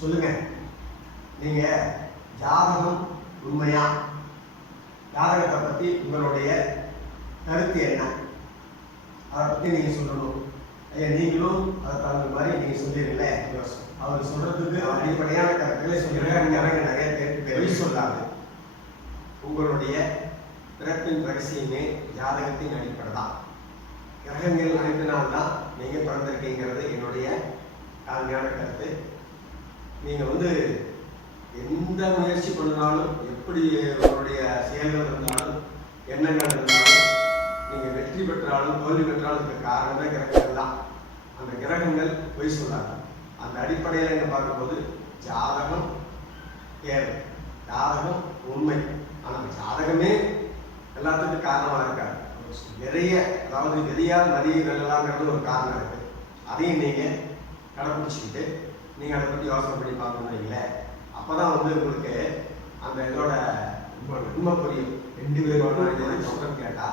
சொல்லுங்க, நீங்க ஜாதகம் உண்மையா? ஜாதகத்தை பத்தி உங்களுடைய கருத்து என்ன? அதை பத்தி நீங்க சொல்லணும். ஐயா, நீங்களும் அதை தகுந்த மாதிரி நீங்க சொல்லிடுங்களே. அவர் சொல்றதுக்கு அடிப்படையான கருத்துக்களை சொல்லிடுறாங்க. நிறைய பேருக்கு வெளி சொல்லாது. உங்களுடைய பிறப்பின் ரகசியமே ஜாதகத்தின் அடிப்படை தான். கிரகங்கள் அனுப்பினால்தான் நீங்க பிறந்திருக்கீங்கிறது என்னுடைய தாழ்மையான கருத்து. நீங்க எந்த முயற்சி பண்ணினாலும், எப்படி உங்களுடைய செயல்கள் இருந்தாலும், எண்ணங்கள் இருந்தாலும், நீங்க வெற்றி பெற்றாலும் தோல்வி பெற்றாலும் இதுக்கு காரணமே கிரகங்கள் தான். அந்த கிரகங்கள் பொய் சொல்லாது. அந்த அடிப்படையில் என்ன பார்க்கும்போது ஜாதகம் தேவை, ஜாதகம் உண்மை. ஆனால் ஜாதகமே எல்லாத்துக்கும் காரணமாக இருக்காது. நிறைய, அதாவது வெளியால் மதிய வெல்லலாங்கிறது ஒரு காரணம் இருக்கு. அதையும் நீங்க கடைப்பிடிச்சிக்கிட்டு நீங்க அதை பற்றி யோசனை பண்ணி பார்க்கணுங்களே. அப்பதான் உங்களுக்கு அந்த இதோட உண்மை புரியும். 2 பேரோட சொல்றேன்னு கேட்டா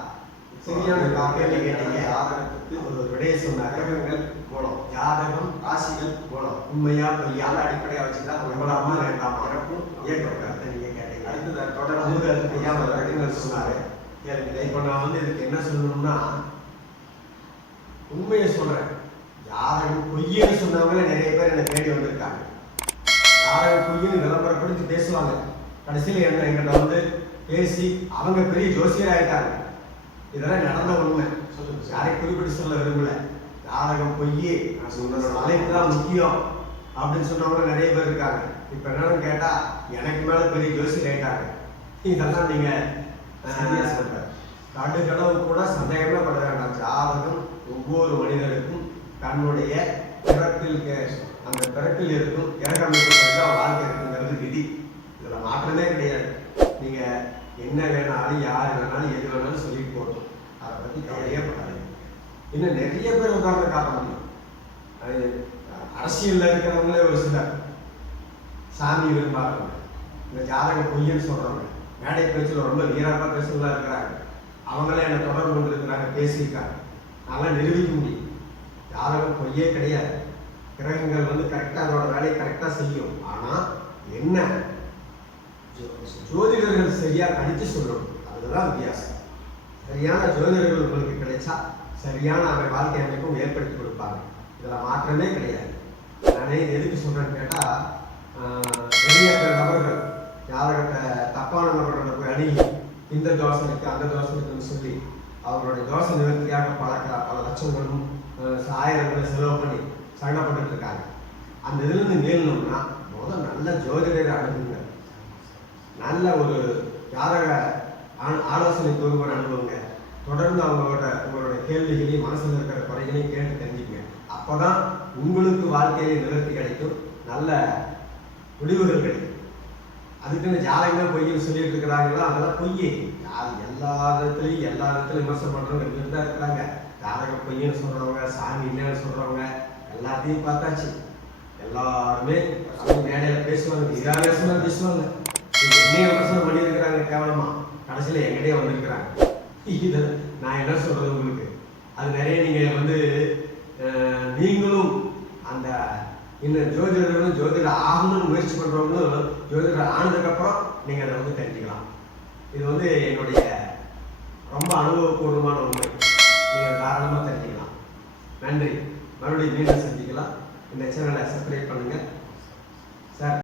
சரியான காரணம் கேட்டீங்க. ஜாதகத்துக்கு ஒரு விடைய சொன்ன கிரகங்கள் மூலம், ஜாதகம் ராசிகள் மூலம் உண்மையா பொய்யா அடிப்படையா வச்சுதான் எவ்வளவு வேண்டாம் இறப்பும் இயக்கத்தை நீங்க கேட்டீங்க. அடுத்தது தொடர்ந்து ஐயா கிரகங்கள் சொன்னாரு. இப்போ நான் இதுக்கு என்ன சொல்லணும்னா, உண்மையை சொல்றேன். ஜாதகம் பொய்யன்னு சொன்னவங்களே நிறைய பேர் என்னை தேடி வந்திருக்காங்க. ஜாதகம் பொய்யன்னு விளம்பரப்படுத்தி பேசுவாங்க. கடைசியில் எங்கிட்ட பேசி அவங்க பெரிய ஜோசியர் ஆயிட்டாங்க. இதெல்லாம் நடந்த உண்மை. யாரையும் குறிப்பிட்டு சொல்ல விரும்பல. ஜாதகம் பொய்யே, அழைப்பு தான் முக்கியம் அப்படின்னு சொன்னவங்க நிறைய பேர் இருக்காங்க. இப்ப என்னன்னு கேட்டா எனக்கு மேல பெரிய ஜோசியர் ஆயிட்டாங்க. இதெல்லாம் நீங்க கடுகளவு கூட சந்தேகமே பட வேண்டாம். ஜாதகம் ஒவ்வொரு மனிதனுக்கும் தன்னுடைய பிறப்பில், அந்த பிறப்பில் இருக்கும் இறக்கமைப்பு வாழ்க்கை இருக்குங்கிறது விதி. இதுல மாற்றமே கிடையாது. நீங்க என்ன வேணாலும், யார் வேணாலும், எது வேணாலும் சொல்லிட்டு போகணும். அதை பத்தி கவலையே படாது. இன்னும் நிறைய பேர் உதாரணம் காட்ட முடியும். அரசியல்ல இருக்கிறவங்களே ஒரு சிலர் சாமி விரும்பாங்க. இந்த ஜாதகம் பொய்யன்னு சொல்றவங்க, மேடை பேச்சில் ரொம்ப வீரமா பேசுறதா இருக்கிறாங்க. அவங்களே என்னை தொடர்பு கொண்டு இருக்கிறாங்க, பேசியிருக்காங்க. நல்லா நிரூபிக்க முடியும். ஜாதகம் பொய்யே கிடையாது. கிரகங்கள் கரெக்டா அதோட வேலையை கரெக்டா செய்யும். ஆனா என்ன, ஜோதிடர்கள் சரியா கணிச்சு சொல்லணும். அதுதான் வித்தியாசம். சரியான ஜோதிடர்கள் உங்களுக்கு கிடைச்சா சரியான அவை வாழ்க்கை அமைப்பும் ஏற்படுத்தி கொடுப்பாங்க. இதுல மாற்றமே கிடையாது. நானே எதுக்கு சொல்றேன்னு கேட்டா, நிறைய பேர் நபர்கள் ஜாதகத்தை தப்பான நபர்களை போய் அணுகி இந்த தோஷம் இருக்கு, அந்த தோஷம் இருக்குன்னு சொல்லி அவங்களுடைய தோஷ நிவர்த்தியாக பல லட்சங்களும் ஆயிரங்களை செலவு பண்ணி சங்கடப்பட்டு இருக்காங்க. அந்த இதுல இருந்து மீளணும்னா நல்ல ஜோதிடரை அணுகுங்க. நல்ல ஒரு ஜாதக ஆலோசனை ஒருவர் அனுபவங்க. தொடர்ந்து உங்களுடைய கேள்விகளையும் மனசில் இருக்கிற குறைகளையும் கேட்டு தெரிஞ்சுக்கங்க. அப்போதான் உங்களுக்கு வாழ்க்கையில நிவர்த்தி கிடைக்கும், நல்ல முடிவுகள் கிடைக்கும். அதுக்குன்னு ஜாதகங்கள் பொய்ன்னு சொல்லிட்டு இருக்கிறாங்களா, அதெல்லாம் பொய்யே. எல்லா இடத்துலையும் விமர்சனம் பண்றவங்க இருந்துட்டு தான் இருக்கிறாங்க. ஜாதகம் பொய்ன்னு சொல்றவங்க, சாமி இல்லைன்னு சொல்றவங்க எல்லாத்தையும் பார்த்தாச்சு. எல்லாருமே மேடையில பேசுவாங்க, பேசுவாங்க. என்னைய விமர்சனம் பண்ணியிருக்கிறாங்க கேவலமா. கடைசியில எங்கிட்டே வந்திருக்கிறாங்க. இது நான் என்ன சொல்றது உங்களுக்கு, அது நிறைய நீங்க நீங்களும் அந்த இன்னும் ஜோதிடர்களும் ஜோதிடர் ஆகணும்னு முயற்சி பண்றவங்களும் ஜோதிடர் ஆனதுக்கு அப்புறம் நீங்க அதை தெரிஞ்சுக்கலாம். இது என்னுடைய ரொம்ப அனுபவபூர்வமான உண்மை. நீங்க தாராளமா தெரிஞ்சுக்கலாம். நன்றி. மறுபடியும் மீண்டும் சந்திக்கலாம். இந்த சேனலை சப்ஸ்கிரைப் பண்ணுங்க சார்.